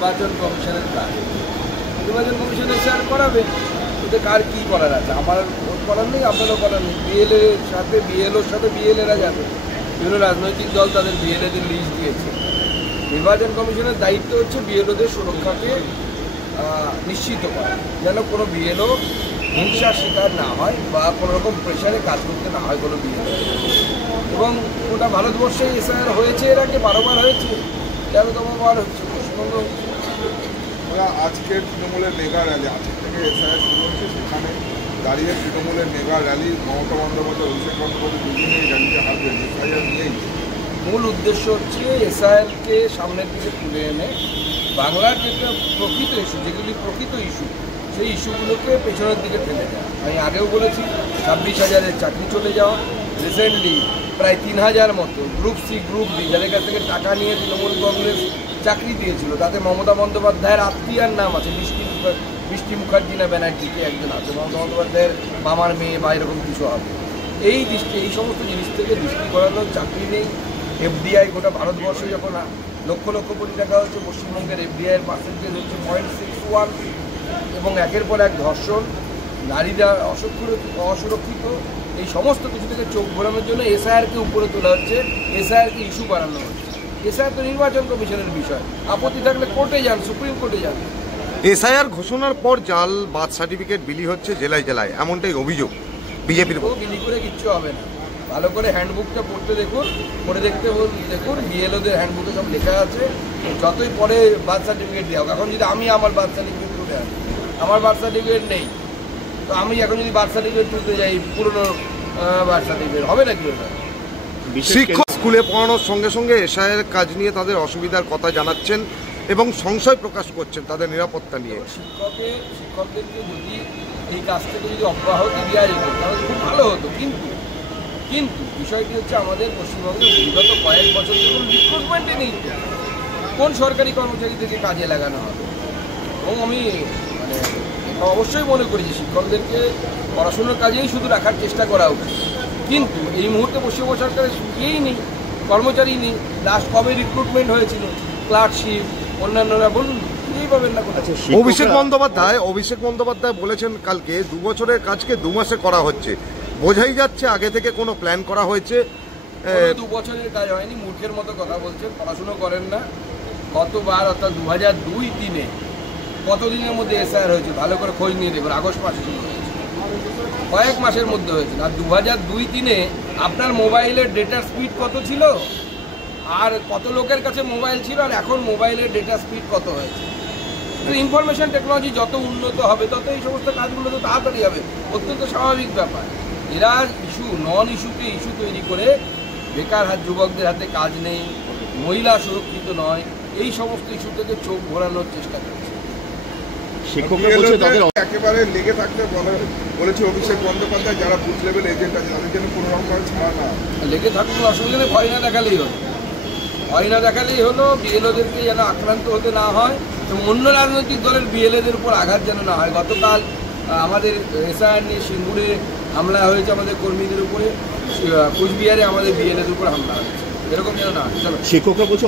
নির্বাচন কমিশনের কাজ। নির্বাচন কমিশন এসআইআর করাবে, ওতে কার কী করার আছে? আমার করার নেই, আপনারও করার নেই। বিএলওর সাথে বিএলএরা যাবে, বিভিন্ন রাজনৈতিক দল তাদের বিএলএদের লিস্ট দিয়েছে। নির্বাচন কমিশনের দায়িত্ব হচ্ছে বিএলওদের সুরক্ষাকে নিশ্চিত করা, যেন কোনো বিএলও হিংসার শিকার না হয় বা কোনো রকম প্রেশারে কাজ করতে না হয় কোনো বিএলও। এবং গোটা ভারতবর্ষে এসআইআর হয়েছে, এর আগে 12 বার হয়েছে, 13তম বার হচ্ছে পশ্চিমবঙ্গ। আজকে তৃণমূলের মেগা র্যালি, আজকে থেকে এসআইআর শুরু হচ্ছে, সেখানে দাঁড়িয়ে তৃণমূলের মেগা র্যালি, মমতা বন্দ্যোপাধ্যায়, অভিষেক বন্দ্যোপাধ্যায় দুজনেই র্যালিতে হারবেন এসআইআর নিয়েই। মূল উদ্দেশ্য হচ্ছে এসআইআরকে সামনের দিকে তুলে এনে বাংলার যেটা প্রকৃত ইস্যু, যেগুলি প্রকৃত ইস্যু, সেই ইস্যুগুলোকে পেছনের দিকে ঠেলে দেওয়া। আমি আগেও বলেছি 26,000-এর চাকরি চলে যাওয়া, রিসেন্টলি প্রায় 3,000 মতো গ্রুপ সি গ্রুপ বি যাদের কাছ থেকে টাকা নিয়ে তৃণমূল কংগ্রেস চাকরি দিয়েছিল, তাতে মমতা বন্দ্যোপাধ্যায়ের আত্মীয়ার নাম আছে, বৃষ্টি মুখার্জি না ব্যানার্জিকে একজন আছে, মমতা বন্দ্যোপাধ্যায়ের মামার মেয়ে বা এরকম কিছু হবে। এই সমস্ত জিনিস থেকে দৃষ্টি করানোর চাকরি নেই। এফডিআই গোটা ভারতবর্ষে যখন লক্ষ লক্ষ কোটি টাকা হচ্ছে, পশ্চিমবঙ্গের এফডিআইয়ের পার্সেন্টেজ হচ্ছে 0.61, এবং একের পর এক ধর্ষণ, নারীরা অসুরক্ষিত, এই সমস্ত কিছু থেকে চোখ ঘোরানোর জন্য এসআইআরকে উপরে তোলা হচ্ছে, এসআইআরকে ইস্যু বাড়ানো হচ্ছে। এসআইআর তো নির্বাচন কমিশনের বিষয়, আপত্তি থাকলে কোর্টে যান, সুপ্রিম কোর্টে যান। এসআইআর ঘোষণার পর জাল বার্থ সার্টিফিকেট বিলি হচ্ছে জেলায় জেলায়, এমনটাই অভিযোগ বিজেপির। বিলি করে কিচ্ছু হবে না, ভালো করে হ্যান্ডবুকটা পড়তে দেখুন, পড়ে দেখুন বিএলওদের হ্যান্ডবুকে সব লেখা আছে। যতই পরে বার্থ সার্টিফিকেট দেওয়া হোক, এখন যদি আমি আমার বার্থ সার্টিফিকেট তুলে আনি, আমার বার্থ সার্টিফিকেট নেই, তো আমি এখন যদি বার্থ সার্টিফিকেট তুলতে যাই, পুরনো বার্থ সার্টিফিকেট হবে নাকি ওটা? শিক্ষক স্কুলে পড়ানোর সঙ্গে সঙ্গে এসআইআর কাজ নিয়ে তাদের অসুবিধার কথা জানাচ্ছেন এবং সংশয় প্রকাশ করছেন তাদের নিরাপত্তা নিয়ে। শিক্ষকদেরকে যদি এই কাজ থেকে যদি অব্যাহতি দেওয়া যেত তাহলে খুব ভালো হতো, কিন্তু বিষয়টি হচ্ছে আমাদের পশ্চিমবঙ্গে বিগত কয়েক বছর ধরে রিক্রুটমেন্টই নেই। কোন সরকারি কর্মচারী থেকে কাজে লাগানো হবে? এবং আমি অবশ্যই মনে করি যে শিক্ষকদেরকে পড়াশোনার কাজেই শুধু রাখার চেষ্টা করা উচিত, কিন্তু এই মুহূর্তে পশ্চিমবঙ্গ সরকারের ইয়েই নেই, কর্মচারী নেই। লাস্ট কবে রিক্রুটমেন্ট হয়েছিল? ক্লার্কশিপ, অন্যান্যরা বলুন, খুঁজেই পাবেন না কোথায়। অভিষেক বন্দ্যোপাধ্যায় বলেছেন কালকে 2 বছরের কাজকে 2 মাসে করা হচ্ছে, বোঝাই যাচ্ছে আগে থেকে কোনো প্ল্যান করা হয়েছে। 2 বছরের কাজ হয়নি, মূর্খের মতো কথা বলছেন, পড়াশুনো করেন না। কতবার, অর্থাৎ 2002-03-এ কতদিনের মধ্যে এসআইআর হয়েছে ভালো করে খোঁজ নিয়ে দেখুন, আগস্ট মাসে শুরু হয়েছে, কয়েক মাসের মধ্যে হয়েছে। আর 2002-03-এ আপনার মোবাইলের ডেটার স্পিড কত ছিল, আর কত লোকের কাছে মোবাইল ছিল, আর এখন মোবাইলের ডেটা স্পিড কত হয়েছে? তো ইনফরমেশন টেকনোলজি যত উন্নত হবে তত এই সমস্ত কাজগুলো তো তাড়াতাড়ি হবে, অত্যন্ত স্বাভাবিক ব্যাপার। এরা নন ইস্যুকে ইস্যু তৈরি করে বেকার যুবকদের হাতে কাজ নেই, মহিলা সুরক্ষিত নয়, এই সমস্ত ইস্যু থেকে চোখ ঘোরানোর চেষ্টা করছে। একেবারে লেগে থাকতে বলেছে অভিষেক বন্দ্যোপাধ্যায়, যারা বুথ লেভেল এজেন্ট আছে তাদের জন্য কোনো রকম ছাড়া না, লেগে থাকুন, অসুবিধা নেই, ভয় না দেখালেই হলো। বিএলওদেরকে যেন আক্রান্ত হতে না হয় এবং অন্য রাজনৈতিক দলের বিএলএদের উপর আঘাত যেন না হয়। গতকাল আমাদের এসআইআর নিয়ে সিঙ্গুরে হামলা হয়েছে আমাদের কর্মীদের উপরে, কোচবিহারে আমাদের বিএলএদের উপর হামলা হয়েছে, এরকম যেন না হয়। চলো, শিক্ষকরা বলছে